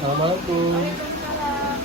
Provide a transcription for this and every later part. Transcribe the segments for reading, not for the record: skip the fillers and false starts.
Assalamualaikum. Waalaikumsalam.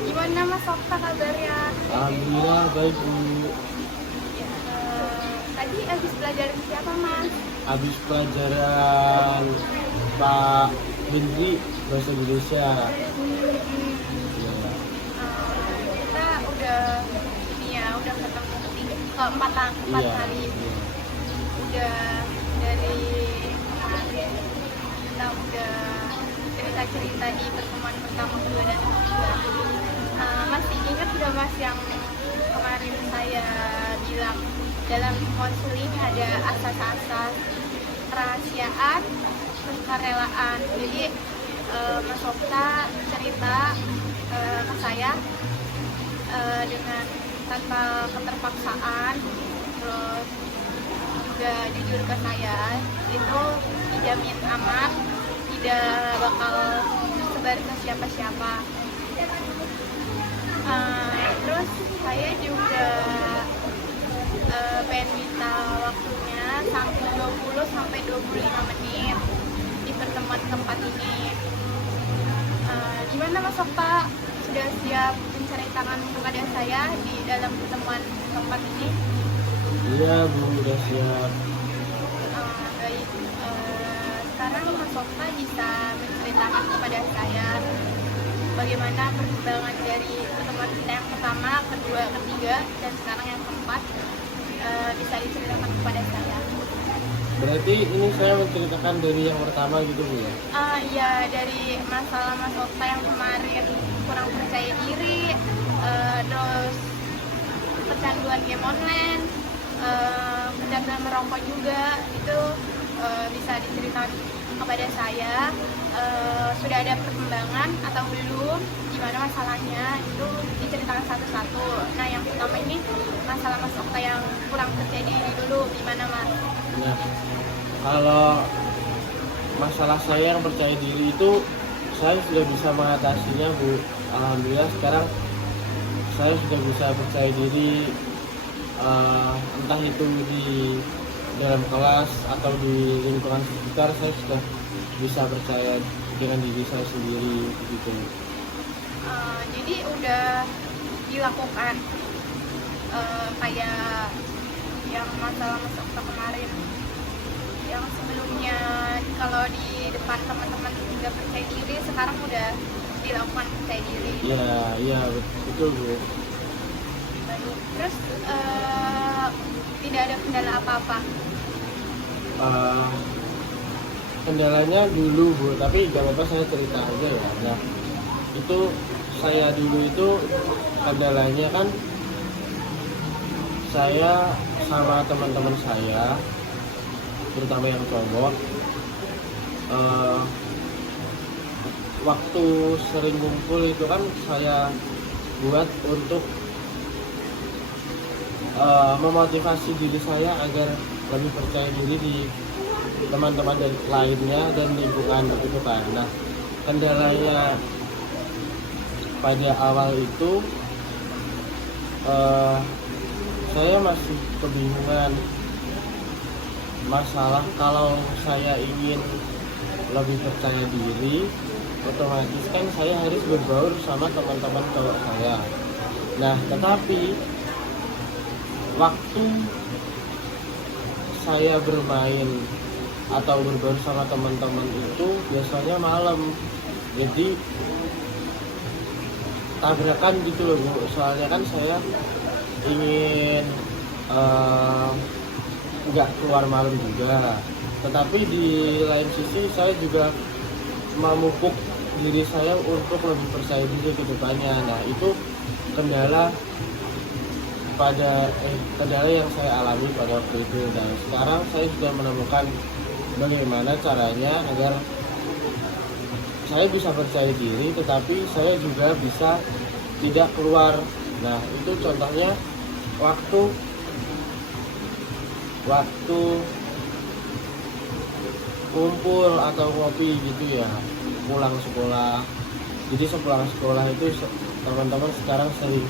Gimana Mas Okta kabarnya? Alhamdulillah baik Bu. Tadi habis pelajaran siapa Mas? Habis pelajaran Pak Hendri bahasa Indonesia. Ya, Kita udah ketemu empat iya. kali. Iya. Udah dari kemarin kita udah cerita-cerita di pertemuan pertama, kedua dan ketiga. Masih ingat nggak Mas yang kemarin saya bilang dalam konseling ada asas-asas kerahasiaan, kesukarelaan. Jadi Mas Okta cerita ke saya dengan tanpa keterpaksaan, terus juga jujur ke saya, itu dijamin aman, tidak bakal sebar ke siapa-siapa. Terus saya juga pengen minta waktunya sampai 20 sampai 25 menit di pertemuan keempat ini. Gimana Mas Okta, sudah siap menceritakan kepada saya di dalam pertemuan keempat ini? Iya Bu, udah siap. Baik, sekarang Mas Okta bisa menceritakan kepada saya bagaimana perkembangan dari pertemuan kita yang pertama, kedua, ketiga, dan sekarang yang keempat. Bisa diceritakan kepada saya. Berarti ini saya menceritakan dari yang pertama gitu Bu ya? Ya, dari masalah Mas Okta yang kemarin kurang percaya diri, terus kecanduan game online, benar-benar merokok juga, itu bisa diceritakan kepada saya. Sudah ada perkembangan atau belum, gimana masalahnya, itu diceritakan satu-satu. Nah, yang pertama ini masalah Mas Okta yang kurang percaya diri dulu, gimana Mas? Nah, kalau masalah saya yang percaya diri itu saya sudah bisa mengatasinya Bu. Alhamdulillah sekarang saya sudah bisa percaya diri, entah itu di dalam kelas atau di lingkungan sekitar, saya sudah bisa percaya dengan diri saya sendiri begitu. Jadi udah dilakukan kayak yang masalah Mas Okta kemarin, yang sebelumnya kalau di depan teman-teman nggak percaya diri, sekarang udah dilakukan percaya diri. Iya betul Bu. Baik. Terus tidak ada kendala apa-apa. Eh, Kendalanya dulu Bu, tapi gak apa-apa saya cerita aja ya. Nah, itu saya dulu itu kendalanya kan saya sama teman-teman saya, terutama yang cowok, waktu sering ngumpul itu kan saya buat untuk memotivasi diri saya agar lebih percaya diri di teman-teman dan lainnya dan lingkungan begitu kan. Nah, kendalanya pada awal itu saya masih kebingungan masalah kalau saya ingin lebih percaya diri, otomatis kan saya harus berbaur sama teman-teman cowok saya. Nah, tetapi waktu saya bermain atau berbaur sama teman-teman itu biasanya malam, jadi tabrakan gitu loh Bu. Soalnya kan saya ingin nggak keluar malam juga, tetapi di lain sisi saya juga memupuk diri saya untuk lebih percaya diri ke depannya. Nah, itu kendala kendala yang saya alami pada waktu itu. Dan sekarang saya sudah menemukan bagaimana caranya agar saya bisa percaya diri, tetapi saya juga bisa tidak keluar. Nah, itu contohnya waktu kumpul atau ngopi gitu ya, pulang sekolah. Jadi sepulang sekolah itu teman-teman sekarang sering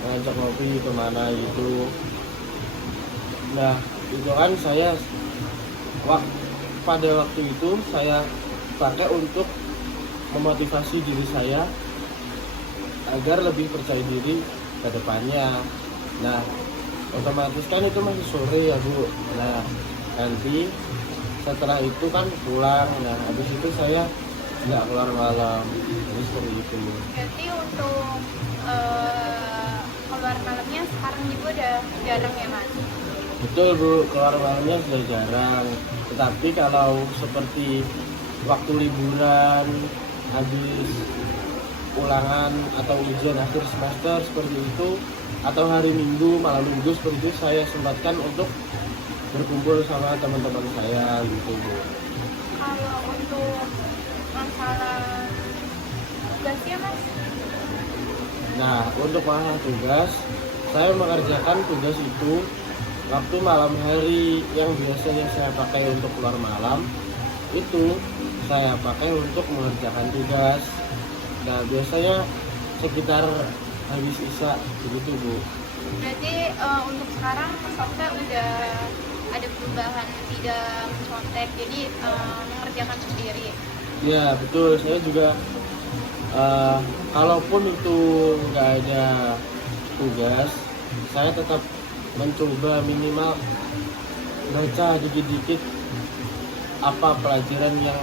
ngajak ngopi kemana gitu. Nah, itu kan saya pada waktu itu saya pakai untuk memotivasi diri saya agar lebih percaya diri ke depannya. Nah, otomatis kan itu masih sore ya Bu. Nah, nanti setelah itu kan pulang. Nah, habis itu saya nggak keluar malam. Jadi seperti itu. Berarti untuk keluar malamnya sekarang juga udah jarang ya Mas? Betul Bu, keluar malamnya sudah jarang. Tetapi kalau seperti waktu liburan, habis ulangan atau ujian akhir semester seperti itu, atau hari Minggu, malam Minggu seperti itu, saya sempatkan untuk berkumpul sama teman-teman saya gitu Bu. Kalau untuk masalah tugasnya Mas? Nah, untuk masalah tugas, saya mengerjakan tugas itu waktu malam hari yang biasanya saya pakai untuk keluar malam, itu saya pakai untuk mengerjakan tugas. Nah, biasanya sekitar habis isya begitu Bu. Berarti untuk sekarang Mas Okta udah ada perubahan, tidak mencontek, jadi mengerjakan sendiri. Ya betul, saya juga kalaupun itu nggak ada tugas, saya tetap mencoba minimal baca dikit-dikit apa pelajaran yang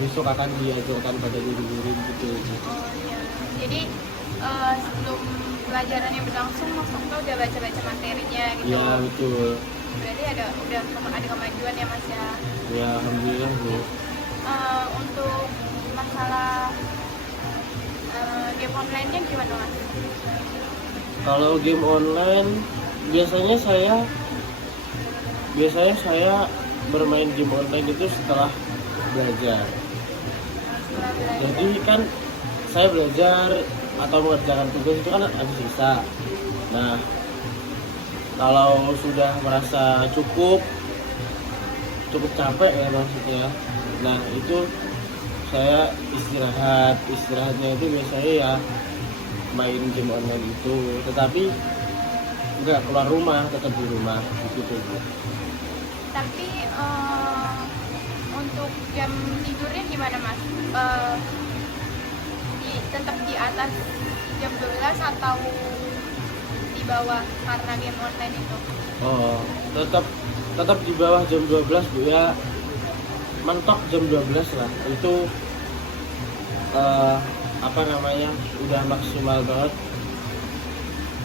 besok akan diajarkan pada guru-guru gitu. Oh iya. Jadi sebelum pelajarannya berlangsung Mas Okta udah baca-baca materinya gitu. Ya betul. Berarti ada kemajuan ya Mas ya. Ya alhamdulillah Bu. Untuk masalah game online-nya gimana Mas? Kalau game online biasanya saya bermain game online itu setelah belajar. Setelah belajar. Jadi kan saya belajar atau mengerjakan tugas itu kan habis sisa. Nah, kalau sudah merasa cukup capek ya maksudnya. Nah, itu saya istirahatnya itu biasanya ya main game online itu, tetapi nggak keluar rumah, tetap di rumah gitu. Tapi untuk jam tidurnya gimana Mas? Tetap di atas jam 12 atau di bawah karena game online itu? Oh, tetap di bawah jam 12 Bu ya. Mentok jam 12 lah. Itu udah maksimal banget.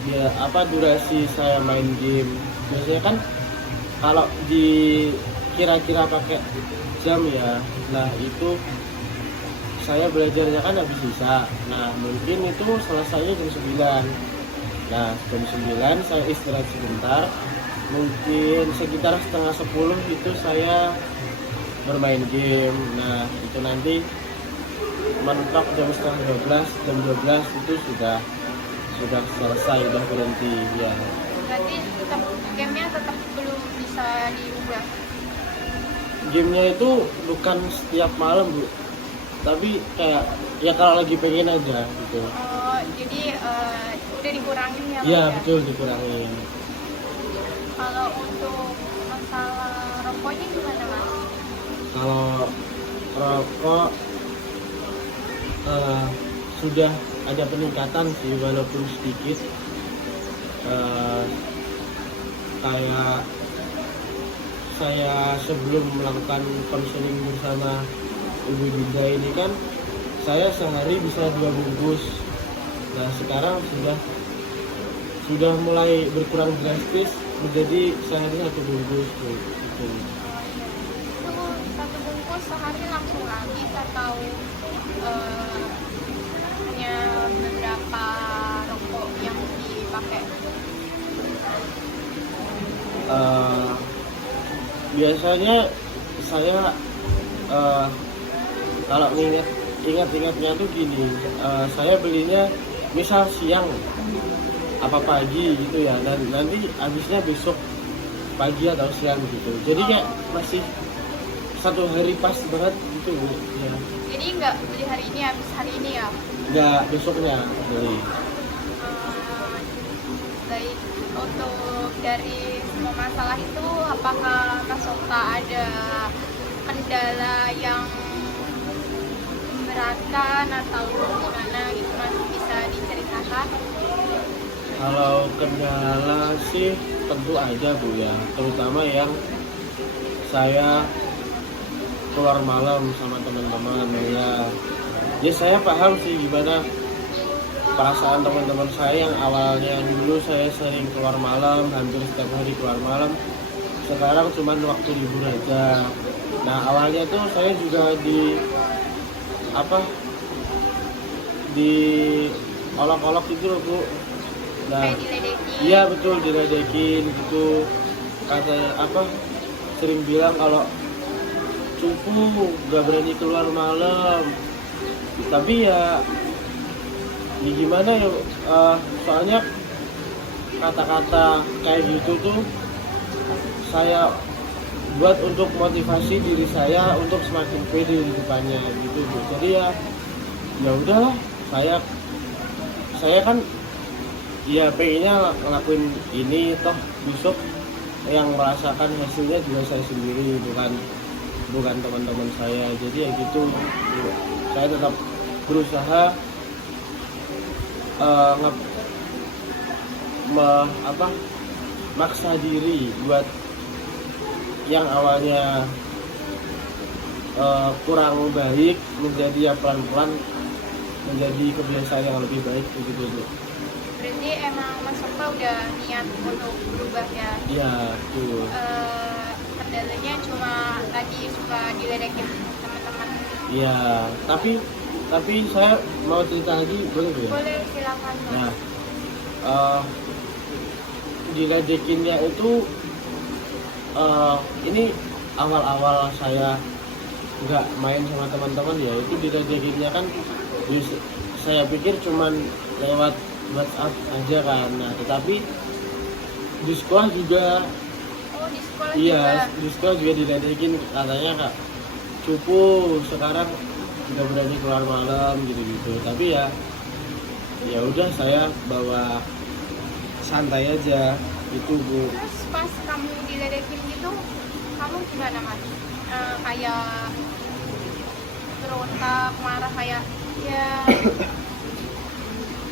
Ya, durasi saya main game. Biasanya kan kalau di kira-kira pakai jam ya. Nah, itu saya belajarnya kan habis sisa. Nah, mungkin itu selesainya jam 9. Nah, jam 9 saya istirahat sebentar. Mungkin sekitar setengah 10 itu saya bermain game. Nah, itu nanti mentok jam setengah 12, jam 12 itu sudah selesai, udah berhenti ya. Berarti tetap gamenya tetap belum bisa diubah. Gamenya itu bukan setiap malam Bu, tapi kayak ya kalau lagi pengen aja gitu. Oh, jadi udah dikurangin ya? Iya Mas, betul, dikurangin. Kalau untuk masalah rokoknya gimana Mas? Kalau rokok sudah ada peningkatan sih walaupun sedikit. Kayak saya sebelum melakukan konseling bersama Ibu Dinda ini kan saya sehari bisa 2 bungkus. Nah sekarang sudah mulai berkurang drastis menjadi sehari 1 bungkus gitu. Itu 1 bungkus sehari langsung habis atau hanya beberapa rokok yang dipakai? Biasanya saya kalau ingat-ingatnya tuh gini, saya belinya misal siang apa pagi gitu ya, dan nanti habisnya besok pagi atau siang gitu. Jadi kayak masih 1 hari pas banget gitu ya. Jadi nggak beli hari ini habis hari ini ya? Nggak, besoknya beli. Baik, untuk dari semua masalah itu apakah Mas Okta ada kendala yang memberatkan atau gimana gitu Mas, bisa diceritakan? Kalau kendala sih tentu ada Bu ya, terutama yang saya keluar malam sama teman-teman ya. Ya saya paham sih gimana perasaan teman-teman saya yang awalnya dulu saya sering keluar malam, hampir setiap hari keluar malam. Sekarang cuman waktu libur aja. Nah awalnya tuh saya juga di olok-olok gitu loh Bu. Nah Kayak diledekin? iya betul, diledekin gitu. Kata sering bilang kalau cupu gak berani keluar malam. Tapi ya gimana ya, soalnya kata-kata kayak gitu tuh saya buat untuk motivasi diri saya untuk semakin pede di depannya gitu Bu. Jadi ya udahlah, saya kan ya pengennya ngelakuin ini, toh besok yang merasakan hasilnya juga saya sendiri, bukan teman-teman saya. Jadi ya gitu, saya tetap berusaha maksa diri buat yang awalnya kurang baik menjadi ya pelan-pelan menjadi kebiasaan yang lebih baik begitu Bu. Berarti emang Mas Okta udah niat untuk berubah ya? Iya tuh. Kendalanya cuma tadi suka diledekin teman-teman. Iya, tapi saya mau cerita lagi boleh Bu? Boleh, silakan Mas. Nah, diledekinnya itu ini awal-awal saya nggak main sama teman-teman ya, itu diledekinnya kan saya pikir cuman lewat WhatsApp aja kan. Nah tetapi di sekolah juga, Oh, di sekolah iya juga? di sekolah juga diledekin, katanya Kak cupu sekarang udah berani keluar malam gitu-gitu. Tapi ya udah, saya bawa santai aja itu Bu. Terus pas kamu diledekin gitu, kamu gimana Mas? Kayak berontak, marah, kayak ya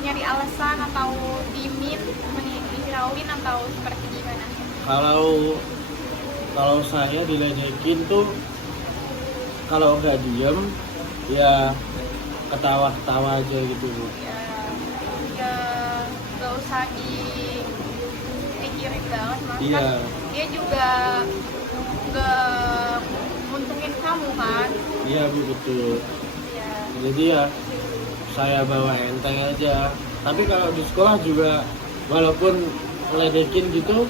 nyari alasan atau dimin, dihirauin atau seperti gimana? Kalau saya diledekin tuh, kalau nggak diem ya ketawa-ketawa aja gitu Bu. Ya gak usah dipikirin banget Mas. Iya. Kan dia juga gak nguntungin kamu kan? Iya Bu, betul. Ya. Jadi ya saya bawa enteng aja. Tapi kalau di sekolah juga walaupun ngeledekin gitu,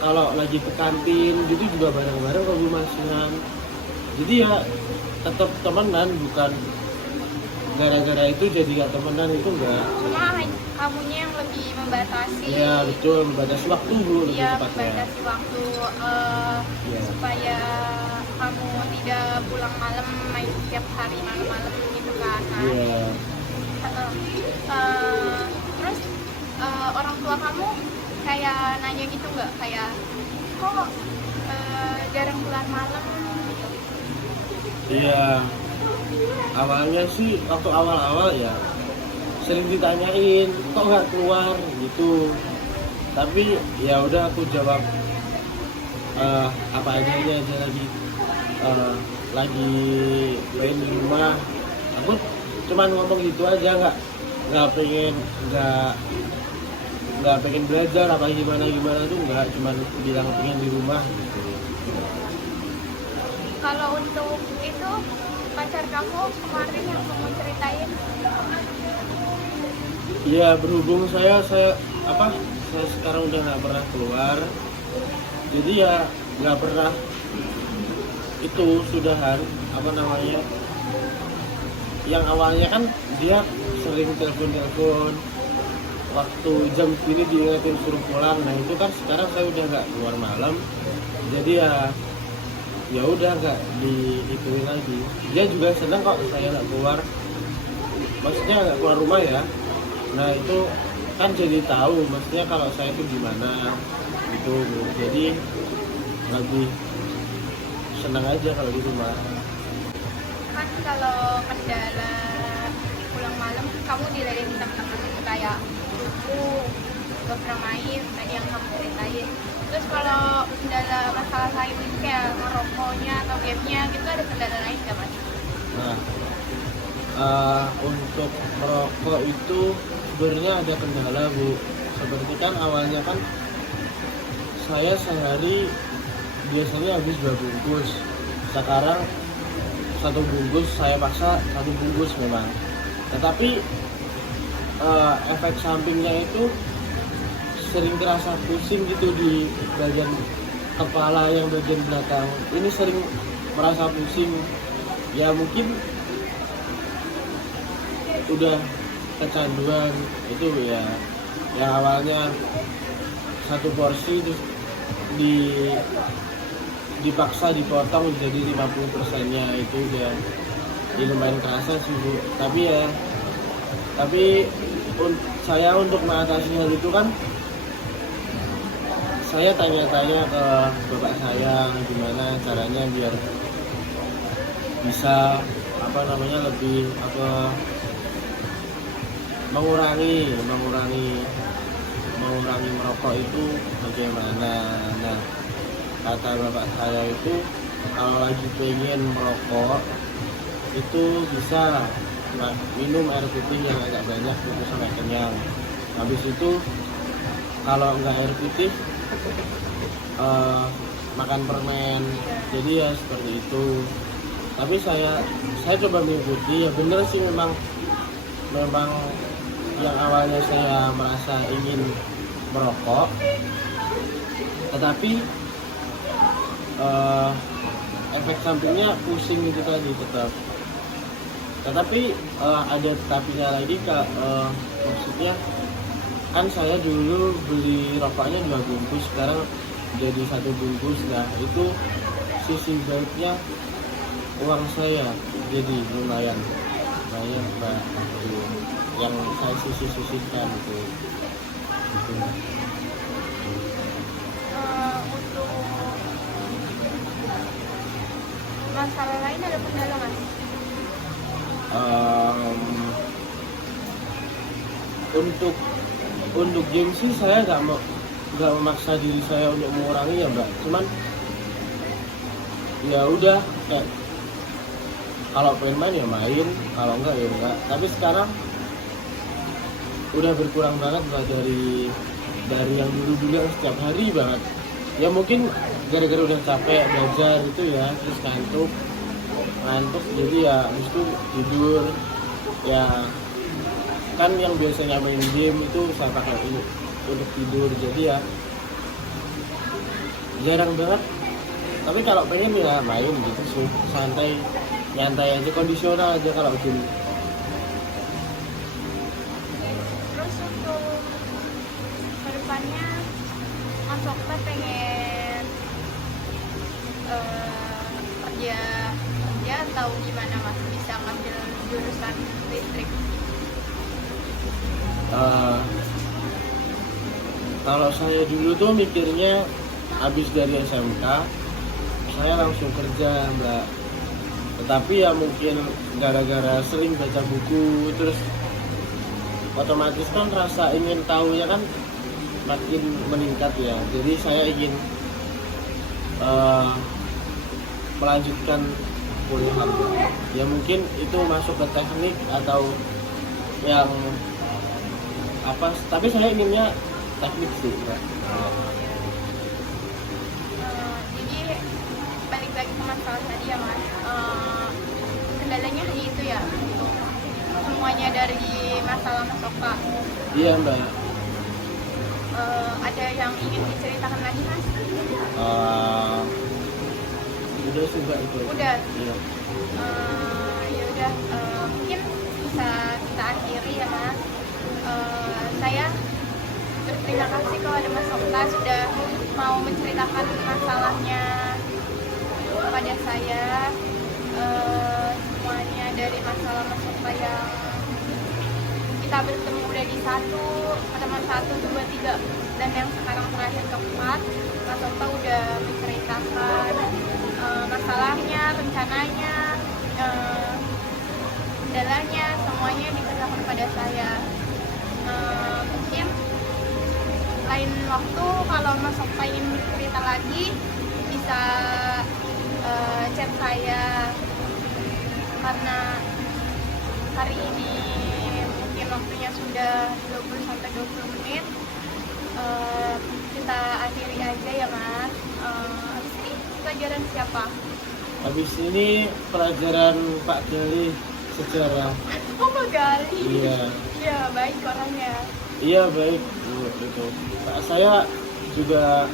kalau lagi ke kantin gitu juga bareng-bareng kok Bu Masinan. Jadi ya tetap temenan, bukan gara-gara itu jadi gak temenan, itu enggak. Cuma kamunya yang lebih membatasi. Iya betul, membatasi waktu Bu, lebih Iya, tepatnya. membatasi waktu Iya. supaya kamu tidak pulang malam, main setiap hari malam-malam gitu kan. Iya. Terus orang tua kamu kayak nanya gitu nggak, kayak kok jarang pulang malam gitu? Iya. Awalnya sih waktu awal-awal ya sering ditanyain kok nggak keluar gitu. Tapi ya udah aku jawab apa adanya aja lagi main di rumah. Aku cuman ngomong gitu aja, nggak pengen belajar apa gimana tuh, nggak, cuman bilang pengen di rumah gitu. Kalau untuk itu pacar kamu kemarin yang kamu ceritain, Iya, berhubung saya sekarang udah nggak pernah keluar, jadi ya nggak pernah itu sudahan yang awalnya kan dia sering telepon waktu jam segini diingetin suruh pulang. Nah itu kan sekarang saya udah nggak keluar malam, jadi ya udah nggak diituin lagi. Dia juga senang kok saya nggak keluar, maksudnya nggak keluar rumah ya. Nah itu kan jadi tahu maksudnya kalau saya itu gimana gitu. Jadi lebih senang aja kalau di rumah. kan kalau kendala pulang malam kamu diladenin teman-teman kayak buku, gak pernah main tadi yang kamu ceritain. Terus kalau kendala masalah lain kayak ngerokoknya atau gamenya gitu, ada kendala lain nggak mas? Nah, untuk merokok itu sebenarnya ada kendala Bu. Seperti kan awalnya kan saya sehari biasanya habis 2 bungkus. Sekarang 1 bungkus saya paksa 1 bungkus memang. Tetapi efek sampingnya itu sering terasa pusing gitu di bagian kepala yang bagian belakang. Ini sering merasa pusing. Ya mungkin udah kecanduan itu ya. Yang awalnya 1 porsi terus dipaksa dipotong jadi 50%-nya itu ya lumayan kerasa sih Bu. Tapi saya untuk mengatasi hal itu kan saya tanya-tanya ke bapak saya gimana caranya biar bisa lebih mengurangi merokok itu bagaimana. Nah, kata bapak saya itu kalau lagi pengen merokok itu bisa minum air putih yang agak banyak untuk sampai kenyang. Habis itu kalau enggak air putih makan permen. Jadi ya seperti itu. Tapi saya coba mengikuti, ya bener sih memang yang awalnya saya merasa ingin merokok, tetapi efek sampingnya pusing itu tadi tetap. Tetapi ada tetapinya lagi Kak, maksudnya kan saya dulu beli rokoknya 2 bungkus, sekarang jadi 1 bungkus. Nah itu sisi baiknya uang saya jadi lumayan Mbak, yang saya sisihkan gitu. Untuk masalah lain ada kendala mas? Untuk game sih saya nggak memaksa diri saya untuk mengurangi ya Mbak. Cuman ya udah kayak kalau pengen main ya main, kalau enggak ya enggak. Tapi sekarang udah berkurang banget Mbak dari yang dulu yang setiap hari banget. Ya mungkin gara-gara udah capek belajar gitu ya, terus ngantuk jadi ya habis itu tidur. Ya kan yang biasanya main game itu saya pakai ini untuk tidur, jadi ya jarang banget. Tapi kalau pengen ya main gitu sih, nyantai aja, kondisional aja kalau game. Terus untuk kedepannya Mas Okta pengen kerja atau gimana mas, bisa ngambil jurusan listrik? Kalau saya dulu tuh mikirnya habis dari SMK saya langsung kerja Mbak. Tetapi ya mungkin gara-gara sering baca buku, terus otomatis kan rasa ingin tahunya kan makin meningkat ya. Jadi saya ingin melanjutkan kuliah. Ya mungkin itu masuk ke teknik atau yang apa, tapi saya inginnya teknik sih Mbak. Jadi balik lagi ke masalah tadi ya mas, kendalanya hanya itu ya untuk semuanya dari masalah Mas Okta. Iya Mbak. Ada yang ingin diceritakan lagi mas? Udah sih Mbak itu. Udah. Iya. Ya udah, mungkin bisa kita akhiri ya mas. Saya berterima kasih kepada Mas Okta sudah mau menceritakan masalahnya kepada saya. Semuanya dari masalah Mas Okta yang kita bertemu udah di pertemuan 1, 2, 3 dan yang sekarang terakhir keempat. Mas Okta udah menceritakan masalahnya, rencananya, kendalanya semuanya diceritakan kepada saya. Mungkin lain waktu kalau Mas Okta ingin bercerita lagi bisa chat saya, karena hari ini mungkin waktunya sudah 20-20 menit. Kita akhiri aja ya Mas. Habis ini pelajaran siapa? Habis ini pelajaran Pak Gali sejarah. Oh Pak Gali. Iya. Ya baik orangnya. Iya baik Bu, gitu. Saya juga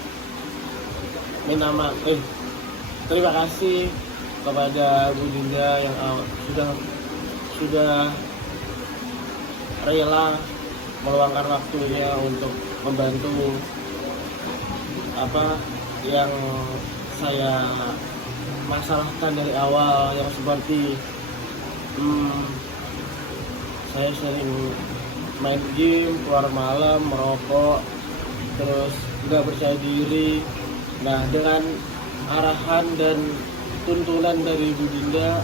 terima kasih kepada Bu Dinda yang sudah rela meluangkan waktunya untuk membantu apa yang saya masalahkan dari awal, yang seperti saya sering main game, keluar malam, merokok, terus nggak percaya diri. Nah, dengan arahan dan tuntunan dari Bu Dinda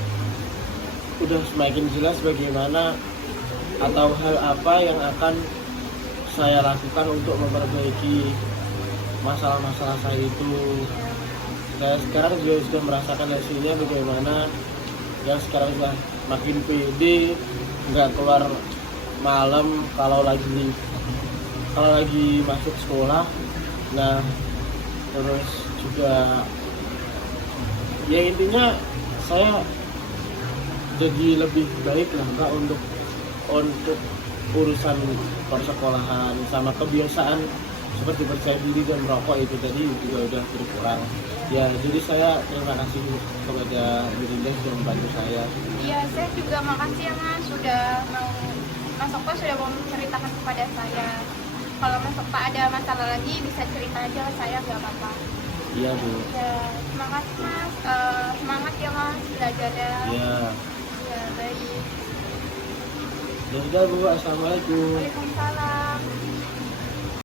udah semakin jelas bagaimana atau hal apa yang akan saya lakukan untuk memperbaiki masalah-masalah saya itu. Saya sekarang juga sudah merasakan hasilnya bagaimana, yang sekarang sudah makin pede, nggak keluar malam kalau lagi masuk sekolah. Nah, terus juga ya intinya saya jadi lebih baik lah Kak untuk urusan persekolahan sama kebiasaan seperti percaya diri dan merokok itu tadi juga udah berkurang. Ya, jadi saya terima kasih kepada Bu Dinda sudah membantu saya. Iya, saya juga makasih ya Mas Mas Okta sudah mau menceritakan kepada saya. Kalau Mas Okta ada masalah lagi bisa cerita aja ke saya, gak apa-apa. Iya Bu. Ya, terima kasih Mas. Semangat ya Mas belajarnya. Iya. Ya, baik. Ya udah Bu, assalamualaikum. Waalaikumsalam.